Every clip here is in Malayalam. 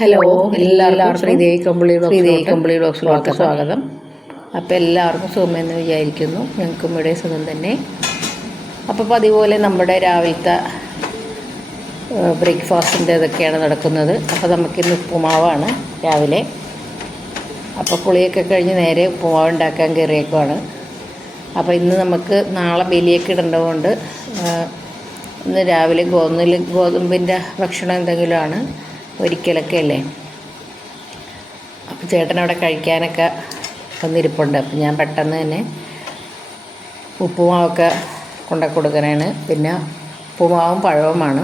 ഹലോ എല്ലാവർക്കും ശ്രീദേവി കമ്പിളി ശ്രീദേവി കമ്പിളി ബ്ലോഗ്സിലോട്ട് ബ്ലോഗ്സിലോട്ട് സ്വാഗതം. അപ്പോൾ എല്ലാവർക്കും സുഖമെന്ന് വിചാരിക്കുന്നു. ഞങ്ങൾക്കും ഇവിടെ സുഖം തന്നെ. അപ്പോൾ പതിപോലെ നമ്മുടെ രാവിലത്തെ ബ്രേക്ക്ഫാസ്റ്റിന്റെ ഇതൊക്കെയാണ് നടക്കുന്നത്. അപ്പോൾ നമുക്കിന്ന് ഉപ്പുമാവാണ് രാവിലെ. അപ്പോൾ കുളിയൊക്കെ കഴിഞ്ഞ് നേരെ ഉപ്പുമാവ് ഉണ്ടാക്കാൻ കയറിയേക്കുവാണ്. അപ്പോൾ ഇന്ന് നമുക്ക് നാളെ ബലിയൊക്കെ ഇടേണ്ടതുകൊണ്ട് ഇന്ന് രാവിലെ ഗോതമ്പിൽ ഗോതമ്പിന്റെ ഭക്ഷണം എന്തെങ്കിലുമാണ്. ഒരിക്കലൊക്കെ അല്ലേ? അപ്പോൾ ചേട്ടനവിടെ കഴിക്കാനൊക്കെ വന്നിരിപ്പുണ്ട്. അപ്പം ഞാൻ പെട്ടെന്ന് തന്നെ ഉപ്പുമാവൊക്കെ കൊണ്ട കൊടുക്കാനാണ് പിന്നെ ഉപ്പുമാവും പഴവുമാണ്.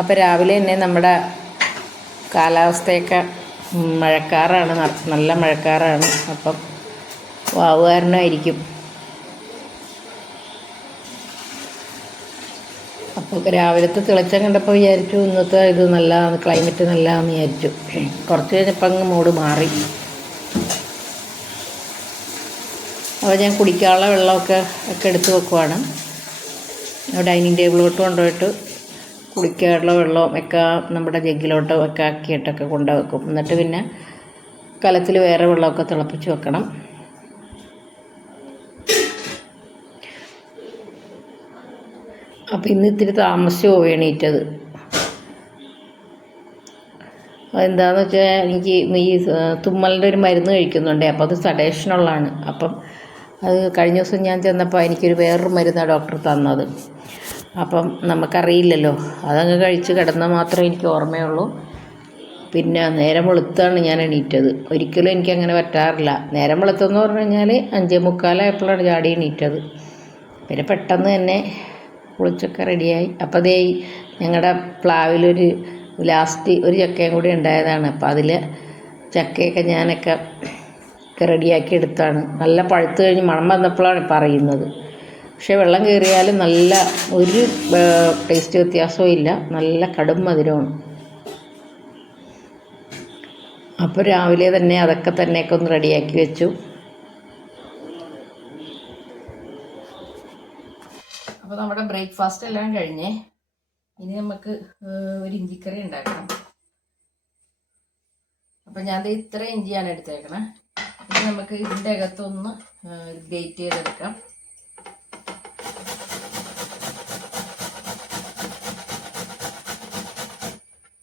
അപ്പോൾ രാവിലെ തന്നെ നമ്മുടെ കാലാവസ്ഥയൊക്കെ മഴക്കാറാണ്. നല്ല മഴക്കാറാണ്. അപ്പം വാവുകാരനായിരിക്കും അപ്പോൾ രാവിലത്തെ തിളച്ചം കണ്ടപ്പോൾ വിചാരിച്ചു ഇന്നത്തെ ഇത് നല്ല ക്ലൈമറ്റ് നല്ലതാണെന്ന് വിചാരിച്ചു. കുറച്ച് കഴിഞ്ഞപ്പോൾ അങ്ങ് മൂട് മാറി. അപ്പോൾ ഞാൻ കുടിക്കാനുള്ള വെള്ളമൊക്കെ ഒക്കെ എടുത്ത് വെക്കുവാണ്. ഡൈനിങ് ടേബിളിലോട്ട് കൊണ്ടുപോയിട്ട് കുടിക്കാനുള്ള വെള്ളവും ഒക്കെ നമ്മുടെ ജഗ്ഗിലോട്ട് ഒക്കെ ആക്കിയിട്ടൊക്കെ കൊണ്ടുവെക്കും. എന്നിട്ട് പിന്നെ കലത്തിൽ വേറെ വെള്ളമൊക്കെ തിളപ്പിച്ച് വെക്കണം. അപ്പോൾ ഇന്ന് ഇത്തിരി താമസിച്ചോ എണീറ്റത് അതെന്താണെന്ന് വെച്ചാൽ എനിക്ക് ഈ തുമ്മലിന്റെ ഒരു മരുന്ന് കഴിക്കുന്നുണ്ട് അപ്പോൾ അത് സഡേഷനുള്ളതാണ്. അപ്പം അത് കഴിഞ്ഞ ദിവസം ഞാൻ ചെന്നപ്പോൾ എനിക്കൊരു വേറൊരു മരുന്നാണ് ഡോക്ടർ തന്നത്. അപ്പം നമുക്കറിയില്ലല്ലോ അതങ്ങ് കഴിച്ച് കിടന്ന മാത്രമേ എനിക്ക് ഓർമ്മയുള്ളൂ. പിന്നെ നേരം വെളുത്താണ് ഞാൻ എണീറ്റത്. ഒരിക്കലും എനിക്കങ്ങനെ പറ്റാറില്ല. നേരം വെളുത്തെന്ന് പറഞ്ഞു കഴിഞ്ഞാൽ അഞ്ചേ മുക്കാലായപ്പോഴാണ് ചാടി എണീറ്റത്. പിന്നെ പെട്ടെന്ന് തന്നെ കുളിച്ചൊക്കെ റെഡിയായി. അപ്പോൾ അതേ ഞങ്ങളുടെ പ്ലാവിലൊരു ലാസ്റ്റ് ഒരു ചക്കയും കൂടി ഉണ്ടായതാണ്. അപ്പോൾ അതിൽ ചക്കയൊക്കെ ഞാനൊക്കെ റെഡിയാക്കി എടുത്താണ്. നല്ല പഴുത്ത് കഴിഞ്ഞ് മണം വന്നപ്പോഴാണ് പറയുന്നത്. പക്ഷേ വെള്ളം കയറിയാലും നല്ല ഒരു ടേസ്റ്റ് വ്യത്യാസവും ഇല്ല. നല്ല കടും മധുരമാണ്. അപ്പോൾ രാവിലെ തന്നെ അതൊക്കെ തന്നെയൊക്കെ ഒന്ന് റെഡിയാക്കി വെച്ചു. അപ്പോൾ നമ്മുടെ ബ്രേക്ക്ഫാസ്റ്റ് എല്ലാം കഴിഞ്ഞേ ഇനി നമുക്ക് ഒരു ഇഞ്ചിക്കറി ഉണ്ടാക്കണം. അപ്പം ഞാൻ ഇത്ര ഇഞ്ചിയാണ് എടുത്തേക്കണേ. ഇനി നമുക്ക് ഇതിന്റെ അകത്തൊന്ന് ഗ്രേറ്റ് ചെയ്തെടുക്കാം.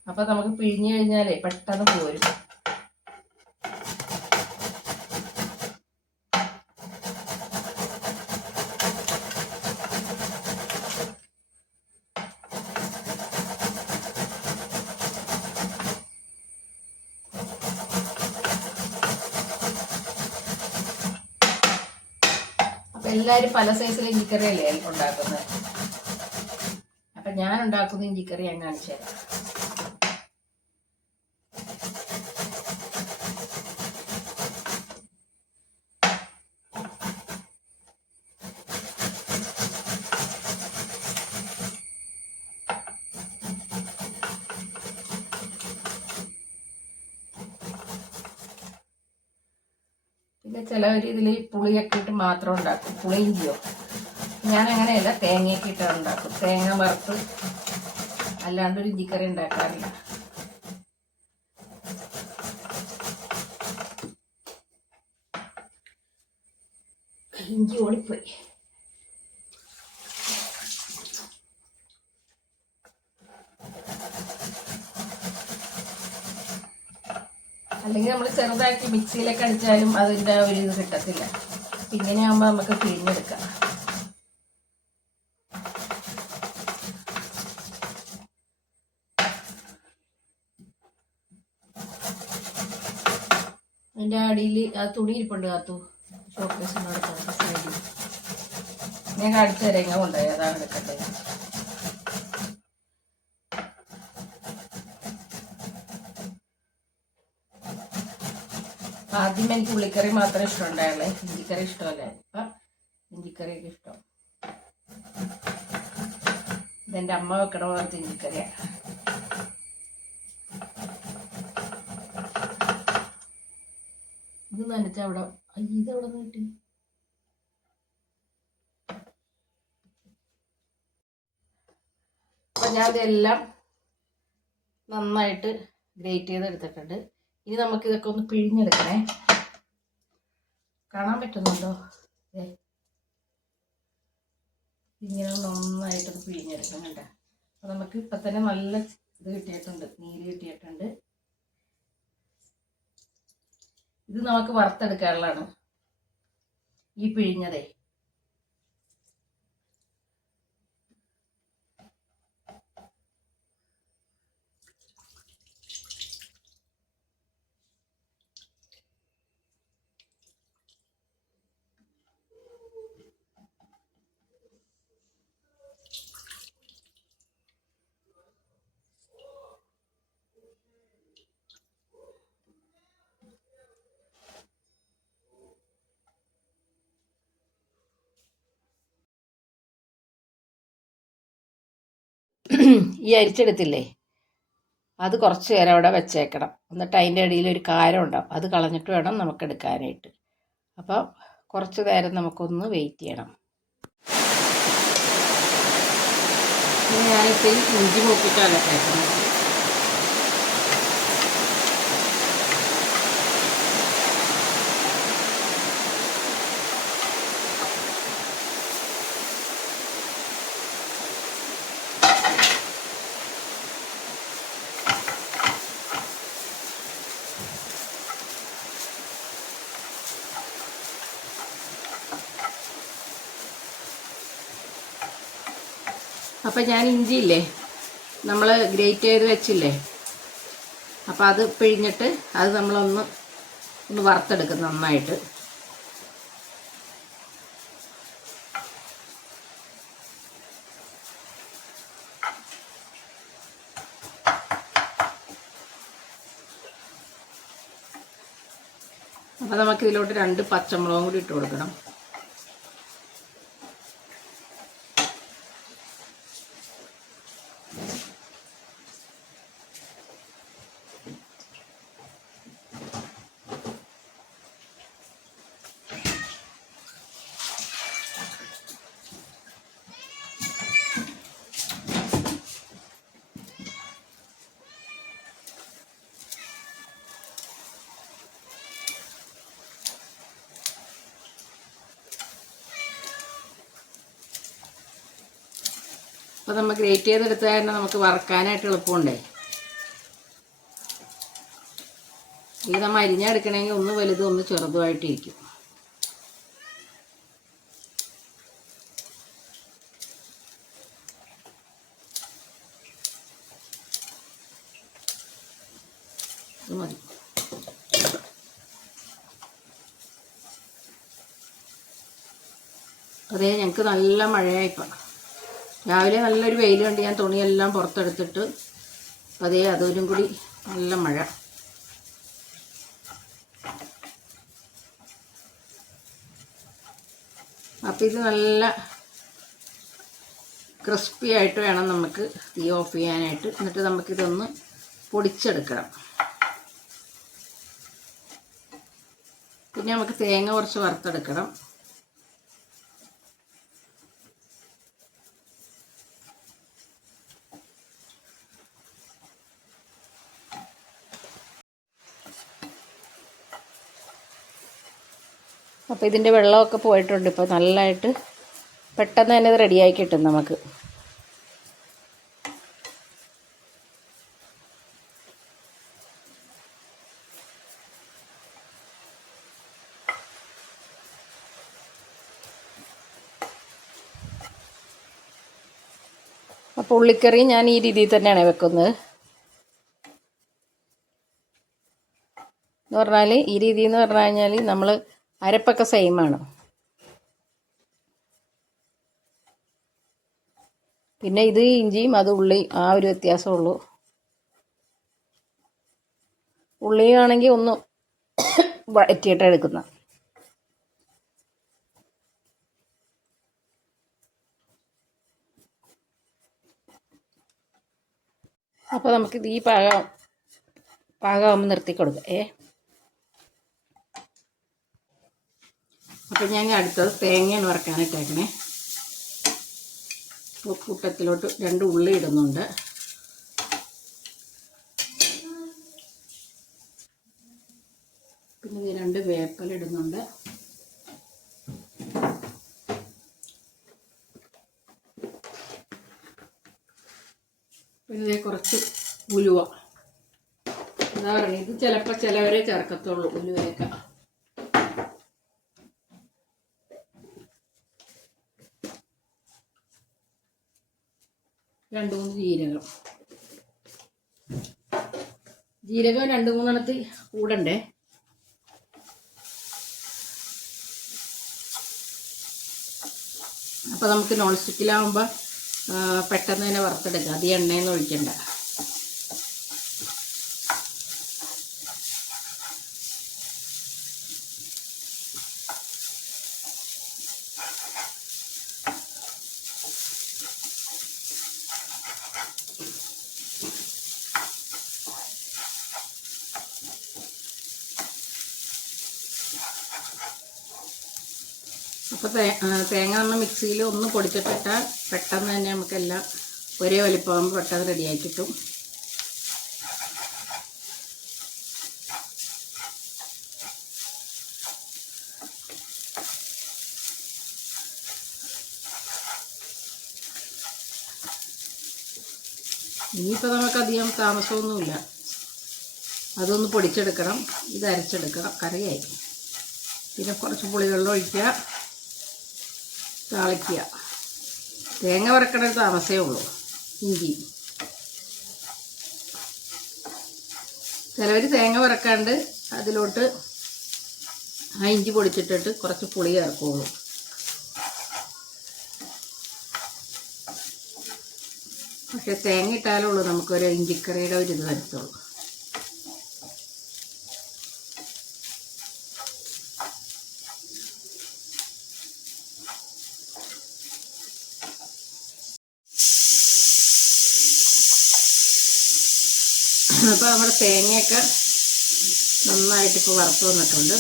അപ്പം നമുക്ക് പിഴിഞ്ഞു കഴിഞ്ഞാലേ പെട്ടെന്ന് പോരും അപ്പം എല്ലാവരും പല സൈസിലെ ഇഞ്ചിക്കറിയല്ലേ ഉണ്ടാക്കുന്നത്? അപ്പം ഞാൻ ഉണ്ടാക്കുന്ന ഇഞ്ചിക്കറി ഞാൻ കാണിച്ചു തരാം ചിലവർ ഇതിൽ പുളിയൊക്കെ ഇട്ട് മാത്രം ഉണ്ടാക്കും. പുളിയിഞ്ചിയോ ഞാൻ അങ്ങനെയല്ല തേങ്ങയൊക്കെ ഇട്ടാണ് ഉണ്ടാക്കും. തേങ്ങ വറുത്ത് അല്ലാണ്ട് ഒരു ഇഞ്ചിക്കറി ഉണ്ടാക്കാറില്ല. ഇഞ്ചി ഓടിപ്പോയി. അല്ലെങ്കിൽ നമ്മൾ ചെറുതാക്കി മിക്സിയിലൊക്കെ അടിച്ചാലും അതിന്റെ ഒരു ഇത് കിട്ടത്തില്ല. ഇങ്ങനെ ആകുമ്പോൾ നമുക്ക് പിഴിഞ്ഞെടുക്കാം. അതിന്റെ അടിയിൽ ആ തുണി ഇരിപ്പുണ്ട് കാത്തു. ഷോക്കേസിനോട് ഞാൻ കാണിച്ചു തരാം ഇങ്ങനെ കൊണ്ടുപോയി. അതാണ് എടുക്കട്ടെ ആദ്യം എനിക്ക് ഉള്ളിക്കറി മാത്രമേ ഇഷ്ടമുണ്ടായുള്ളൂ ഇഞ്ചിക്കറി ഇഷ്ടമല്ല. ഇപ്പം ഇഞ്ചിക്കറിയൊക്കെ ഇഷ്ടം. ഇതെന്റെ അമ്മ വെക്കണ പോലത്തെ ഇഞ്ചിക്കറിയാ. ഇത് നനച്ച അവിടെ ഇത് അവിടെ നിന്ന് കിട്ടി? ഞാൻ ഇതെല്ലാം നന്നായിട്ട് ഗ്രേറ്റ് ചെയ്തെടുത്തിട്ടുണ്ട്. ഇനി നമുക്ക് ഇതൊക്കെ ഒന്ന് പിഴിഞ്ഞെടുക്കണേ. കാണാൻ പറ്റുന്നുണ്ടോ. ഇങ്ങനെ നന്നായിട്ടൊന്ന് പിഴിഞ്ഞെടുക്കണം കണ്ട? അപ്പൊ നമുക്ക് ഇപ്പൊ തന്നെ നല്ല ഇത് കിട്ടിയിട്ടുണ്ട് നീര് കിട്ടിയിട്ടുണ്ട്. ഇത് നമുക്ക് വറുത്തെടുക്കാനുള്ളതാണ് ഈ പിഴിഞ്ഞതേ. ഈ അരിച്ചെടുത്തില്ലേ? അത് കുറച്ച് നേരം അവിടെ വെച്ചേക്കണം. എന്നിട്ട് അതിന്റെ ഇടയിൽ ഒരു കാരം ഉണ്ടാവും. അത് കളഞ്ഞിട്ട് വേണം നമുക്ക് എടുക്കാനായിട്ട്. അപ്പോൾ കുറച്ച് നേരം നമുക്കൊന്ന് വെയിറ്റ് ചെയ്യണം. ഞാനിപ്പോൾ ഇഞ്ചി മൂപ്പിച്ചാണ് കേൾക്കുന്നത്. അപ്പം ഞാൻ ഇഞ്ചിയില്ലേ? നമ്മൾ ഗ്രേറ്റ് ചെയ്ത് വെച്ചില്ലേ? അപ്പോൾ അത് പിഴിഞ്ഞിട്ട് അത് നമ്മളൊന്ന് ഒന്ന് വറുത്തെടുക്കും നന്നായിട്ട് അപ്പോൾ നമുക്ക് ഇതിലോട്ട് രണ്ട് പച്ചമുളകും കൂടി ഇട്ട് കൊടുക്കണം. അപ്പോൾ നമ്മൾ ഗ്രേറ്റ് ചെയ്തെടുത്ത കാരണം നമുക്ക് വറക്കാനായിട്ട് എളുപ്പമുണ്ടേ. ഇത് നമ്മൾ അരിഞ്ഞെടുക്കണമെങ്കിൽ ഒന്ന് വലുതും ഒന്ന് ചെറുതുമായിട്ടിരിക്കും. മതി. അതേ ഞങ്ങൾക്ക് നല്ല മഴയായിപ്പം രാവിലെ നല്ലൊരു വെയിൽ കണ്ട് ഞാൻ തുണിയെല്ലാം പുറത്തെടുത്തിട്ട് അതേ അതൊരു കൂടി നല്ല മഴ. അപ്പം ഇത് നല്ല ക്രിസ്പി ആയിട്ട് വേണം നമുക്ക് തീ ഓഫ് ചെയ്യാനായിട്ട്. എന്നിട്ട് നമുക്കിതൊന്ന് പൊടിച്ചെടുക്കണം. പിന്നെ നമുക്ക് തേങ്ങ കുറച്ച് വറുത്തെടുക്കണം. അപ്പോൾ ഇതിന്റെ വെള്ളമൊക്കെ പോയിട്ടുണ്ട്. ഇപ്പോൾ നല്ലതായിട്ട് പെട്ടെന്ന് തന്നെ ഇത് റെഡിയായി കിട്ടും നമുക്ക്. അപ്പോൾ ഉള്ളിക്കറി ഞാൻ ഈ രീതിയിൽ തന്നെയാണ് വെക്കുന്നത്. എന്ന് പറഞ്ഞാൽ ഈ രീതി എന്ന് പറഞ്ഞു കഴിഞ്ഞാൽ നമ്മൾ അരപ്പൊക്കെ സെയിമാണ് പിന്നെ ഇത് ഇഞ്ചിയും അത് ഉള്ളി ആ ഒരു വ്യത്യാസമുള്ളൂ ഉള്ളിയാണെങ്കിൽ ഒന്ന് വഴറ്റിയിട്ട് എടുക്കുന്ന. അപ്പോൾ നമുക്കിത് ഈ പാകം പാകമാകുമ്പോൾ നിർത്തി കൊടുക്കാം ഏ? അപ്പോൾ ഞാൻ അടുത്തത് തേങ്ങയാണ് വറക്കാനിട്ടേക്കണേ കൂട്ടത്തിലോട്ട് രണ്ട് ഉള്ളി ഇടുന്നുണ്ട്. പിന്നെ ഇത് രണ്ട് വേപ്പല ഇടുന്നുണ്ട്. പിന്നെ കുറച്ച് ഉലുവ. എന്താ പറയുക ഇത് ചിലപ്പോൾ ചിലവരെ ചേർക്കത്തുള്ളൂ ഉലുവയൊക്കെ. രണ്ട് മൂന്ന് ജീരകം. ജീരകം രണ്ട് മൂന്നെണ്ണത്തിൽ കൂടണ്ടേ? അപ്പോൾ നമുക്ക് നോൺ സ്റ്റിക്കിലാവുമ്പോൾ പെട്ടെന്ന് തന്നെ വറുത്തെടുക്കാം. അധികം എണ്ണയൊന്നും ഒഴിക്കണ്ട അപ്പോൾ തേ ആ, തേങ്ങ നമ്മൾ മിക്സിയിൽ ഒന്ന് പൊടിച്ചിട്ടിട്ടാൽ പെട്ടെന്ന് തന്നെ നമുക്കെല്ലാം ഒരേ വലിപ്പമാകുമ്പോൾ പെട്ടെന്ന് റെഡിയായി കിട്ടും. ഇനിയിപ്പോൾ നമുക്കധികം താമസമൊന്നുമില്ല. അതൊന്ന് പൊടിച്ചെടുക്കണം. ഇത് അരച്ചെടുക്കണം. കറിയായി. പിന്നെ കുറച്ച് പുളിവെള്ളം ഒഴിക്കുക. താളിക്കുക. തേങ്ങ വറക്കണ താമസേ ഉള്ളൂ ഇഞ്ചി. ചിലവർ തേങ്ങ വറക്കാണ്ട് അതിലോട്ട് ആ ഇഞ്ചി പൊടിച്ചിട്ടിട്ട് കുറച്ച് പുളി ചേർക്കുള്ളൂ. പക്ഷെ തേങ്ങ ഇട്ടാലേ ഉള്ളൂ നമുക്കൊരു ഇഞ്ചിക്കറിയുടെ ഒരു ഇത് വരത്തുള്ളൂ അപ്പോൾ നമ്മുടെ തേങ്ങയൊക്കെ നന്നായിട്ട് ഇപ്പോൾ വറുത്ത് വന്നിട്ടുണ്ട്.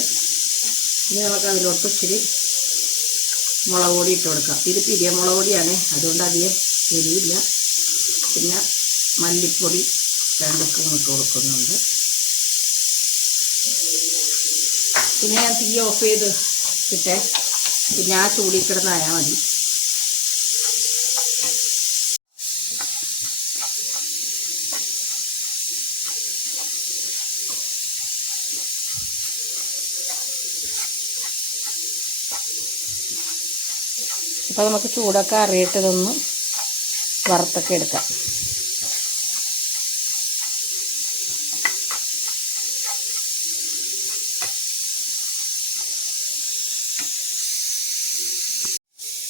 ഇനി നമുക്ക് അതിലോട്ട് ഇച്ചിരി മുളക് പൊടി ഇട്ട് കൊടുക്കാം. ഇത് പിരിയ മുളക് പൊടിയാണ്. അതുകൊണ്ട് അധികം എരിയില്ല പിന്നെ മല്ലിപ്പൊടി രണ്ട് സ്പൂൺ ഇട്ട് കൊടുക്കുന്നുണ്ട്. പിന്നെ ഞാൻ തീ ഓഫ് ചെയ്ത് ഇട്ടേ പിന്നെ ആ ചൂടി കിടന്നായാൽ മതി. അപ്പോൾ നമുക്ക് ചൂടൊക്കെ അറിയിട്ട് ഇതൊന്ന് വറുത്തൊക്കെ എടുക്കാം.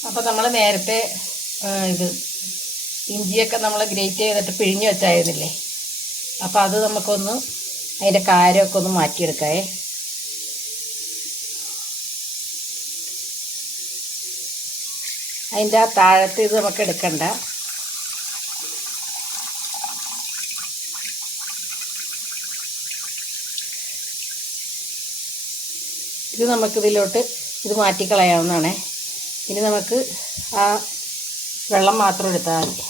അപ്പോൾ നമ്മൾ നേരത്തെ ഇത് ഇഞ്ചിയൊക്കെ നമ്മൾ ഗ്രേറ്റ് ചെയ്തിട്ട് പിഴിഞ്ഞ് വെച്ചായിരുന്നില്ലേ? അപ്പോൾ അത് നമുക്കൊന്ന് അതിന്റെ കാരമൊക്കെ ഒന്ന് മാറ്റിയെടുക്കാവേ. അതിന്റെ ആ താഴത്ത് ഇത് നമുക്ക് എടുക്കണ്ട. ഇത് നമുക്കിതിലോട്ട് ഇത് മാറ്റിക്കളയാവുന്നതാണേ. ഇനി നമുക്ക് ആ വെള്ളം മാത്രം എടുത്താൽ മതി.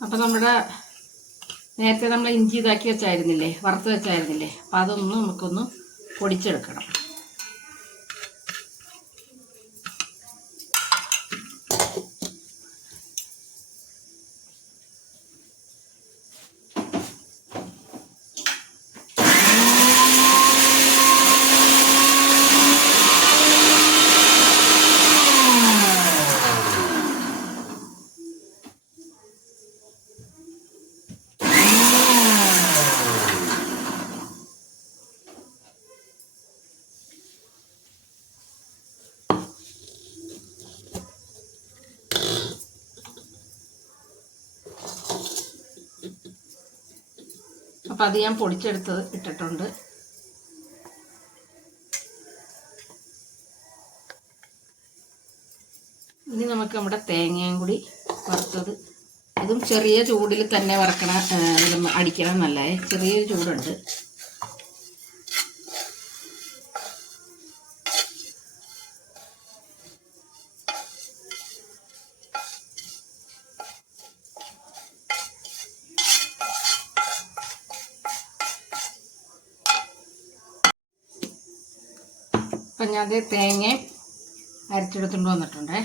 അപ്പം നമ്മുടെ നേരത്തെ നമ്മൾ ഇഞ്ചി ഇതാക്കി വെച്ചായിരുന്നില്ലേ? വറുത്ത് വെച്ചായിരുന്നില്ലേ? അപ്പം അതൊന്ന് നമുക്കൊന്ന് പൊടിച്ചെടുക്കണം. അപ്പം അത് ഞാൻ പൊടിച്ചെടുത്തത് ഇട്ടിട്ടുണ്ട്. ഇനി നമുക്ക് നമ്മുടെ തേങ്ങയും കൂടി വറുത്തത്. അതും ചെറിയ ചൂടിൽ തന്നെ വറക്കണ അടിക്കണം എന്നല്ലേ ചെറിയൊരു ചൂടുണ്ട്. ഞാൻ തേങ്ങയും അരച്ചെടുത്തുകൊണ്ട് വന്നിട്ടുണ്ടേ.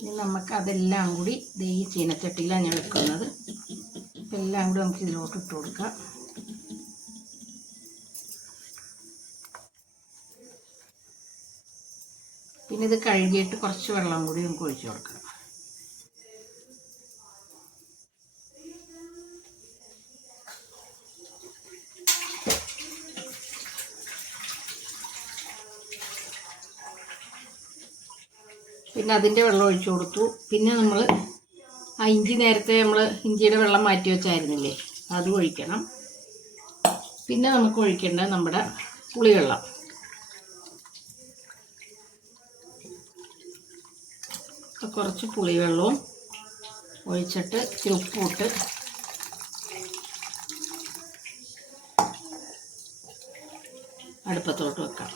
ഇനി നമുക്ക് അതെല്ലാം കൂടി ദേ ഈ ചീനച്ചട്ടിയിലാണ് ഞാൻ വെക്കുന്നത്. എല്ലാം കൂടി നമുക്ക് ഇതിലോട്ട് ഇട്ട് കൊടുക്കാം. പിന്നെ ഇത് കഴുകിയിട്ട് കുറച്ച് വെള്ളം കൂടി നമുക്ക് ഒഴിച്ചു കൊടുക്കണം പിന്നെ അതിന്റെ വെള്ളം ഒഴിച്ചു കൊടുത്തു. പിന്നെ നമ്മൾ ആ ഇഞ്ചി നേരത്തെ നമ്മൾ ഇഞ്ചിയുടെ വെള്ളം മാറ്റി വെച്ചായിരുന്നില്ലേ അത് ഒഴിക്കണം. പിന്നെ നമുക്ക് ഒഴിക്കേണ്ടത് നമ്മുടെ പുളിവെള്ളം. കുറച്ച് പുളിവെള്ളവും ഒഴിച്ചിട്ട് ഉപ്പിട്ട് അടുപ്പത്തോട്ട് വെക്കാം.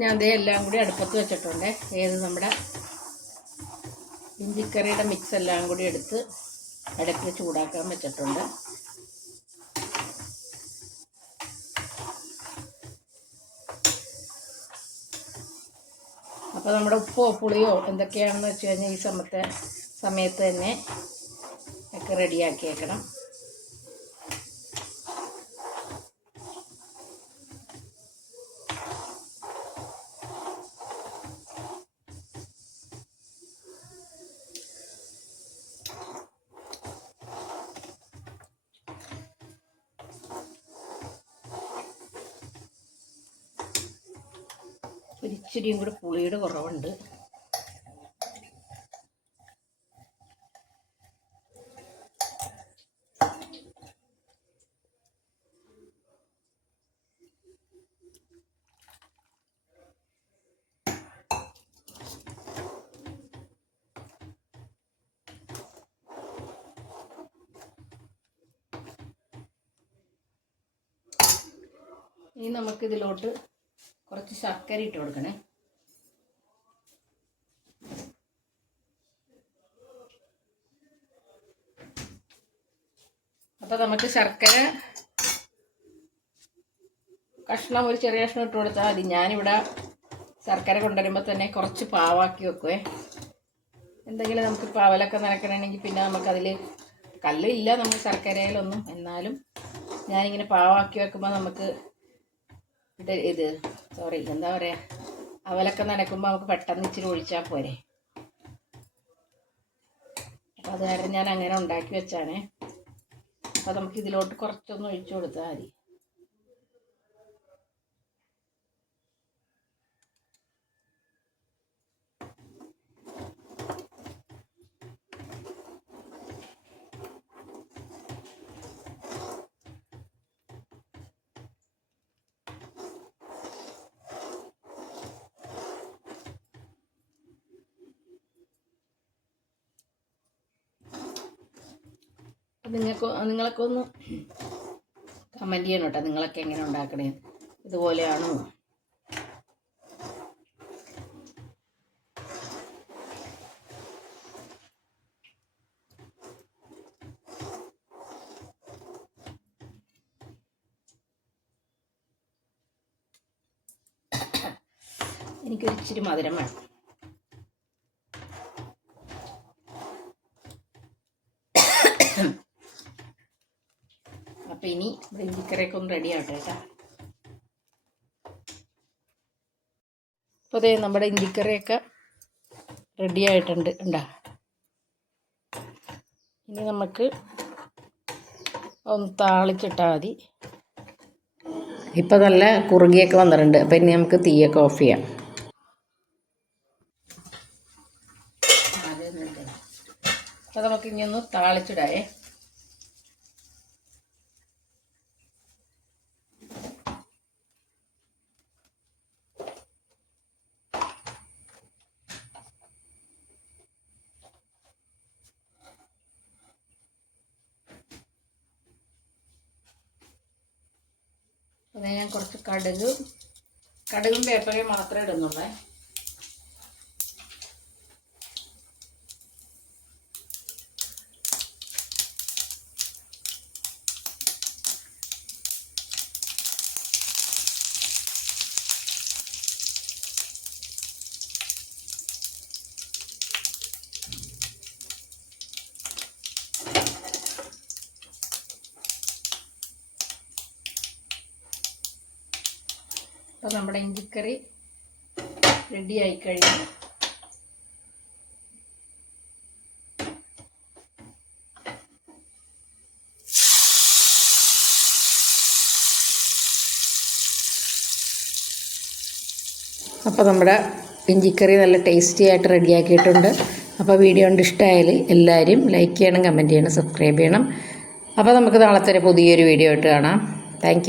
ഞാൻ അതേ എല്ലാം കൂടി അടുപ്പത്ത് വെച്ചിട്ടുണ്ട്. ഏത് നമ്മുടെ ഇഞ്ചിക്കറിയുടെ മിക്സ് എല്ലാം കൂടി എടുത്ത് ഇടയ്ക്ക് ചൂടാക്കാൻ വെച്ചിട്ടുണ്ട്. അപ്പോൾ നമ്മുടെ ഉപ്പോ പുളിയോ എന്തൊക്കെയാണെന്ന് വെച്ച് കഴിഞ്ഞാൽ ഈ സമയത്തെ സമയത്ത് തന്നെ ഒക്കെ റെഡിയാക്കിയേക്കണം ഒരിച്ചിരിയും കൂടി പുളിയുടെ കുറവുണ്ട്. ഇനി നമുക്കിതിലോട്ട് കുറച്ച് ശർക്കര ഇട്ട് കൊടുക്കണേ. അപ്പോൾ നമുക്ക് ശർക്കര കഷ്ണം ഒരു ചെറിയ കഷ്ണം ഇട്ട് കൊടുത്താൽ മതി. ഞാനിവിടെ ശർക്കര കൊണ്ടുവരുമ്പോൾ തന്നെ കുറച്ച് പാവാക്കി വെക്കുവേ. എന്തെങ്കിലും നമുക്ക് പാവലൊക്കെ നനക്കണമെങ്കിൽ പിന്നെ നമുക്കതിൽ കല്ലില്ല നമ്മൾ ശർക്കരയിലൊന്നും. എന്നാലും ഞാനിങ്ങനെ പാവാക്കി വെക്കുമ്പോൾ നമുക്ക് ഇത് സോറി എന്താ പറയുക അവലൊക്കെ നനക്കുമ്പോൾ നമുക്ക് പെട്ടെന്ന് ഇച്ചിരി ഒഴിച്ചാൽ പോരെ. അപ്പോൾ അത് ഞാൻ അങ്ങനെ ഉണ്ടാക്കി വെച്ചാണേ. അപ്പോൾ നമുക്ക് ഇതിലോട്ട് കുറച്ചൊന്ന് ഒഴിച്ചു കൊടുത്താൽ മതി. നിങ്ങൾക്ക് നിങ്ങളൊക്കെ ഒന്ന് കമന്റ് ചെയ്യണം കേട്ടോ നിങ്ങളൊക്കെ എങ്ങനെ ഉണ്ടാക്കണേ. ഇതുപോലെയാണോ? എനിക്കൊരിച്ചിരി മധുരം വേണം. അപ്പം ഇനി ബ്രിഞ്ചിക്കറിയൊക്കെ ഒന്ന് റെഡി ആവട്ടെ കേട്ടോ. അപ്പോൾ അതേ നമ്മുടെ ഇഞ്ചിക്കറിയൊക്കെ റെഡി ആയിട്ടുണ്ട് ഉണ്ടാ? ഇനി നമുക്ക് ഒന്ന് താളിച്ചിട്ടാൽ മതി. ഇപ്പം നല്ല കുറുകിയൊക്കെ വന്നിട്ടുണ്ട്. അപ്പം ഇനി നമുക്ക് തീയൊക്കെ ഓഫ് ചെയ്യാം. അപ്പോൾ നമുക്ക് ഇനി ഒന്ന് താളിച്ചിടായേ അത് ഞാൻ കുറച്ച് കടുക് കടുകും പേപ്പറിൽ മാത്രമേ ഇടുന്നുള്ളേ. അപ്പോൾ നമ്മുടെ ഇഞ്ചിക്കറി റെഡി ആയിക്കഴിഞ്ഞു അപ്പോൾ നമ്മുടെ ഇഞ്ചിക്കറി നല്ല ടേസ്റ്റി ആയിട്ട് റെഡിയാക്കിയിട്ടുണ്ട് അപ്പോൾ വീഡിയോ കൊണ്ട് ഇഷ്ടമായാൽ എല്ലാവരും ലൈക്ക് ചെയ്യണം കമന്റ് ചെയ്യണം സബ്സ്ക്രൈബ് ചെയ്യണം. അപ്പോൾ നമുക്ക് നാളത്തെ പുതിയൊരു വീഡിയോ ആയിട്ട് കാണാം. താങ്ക്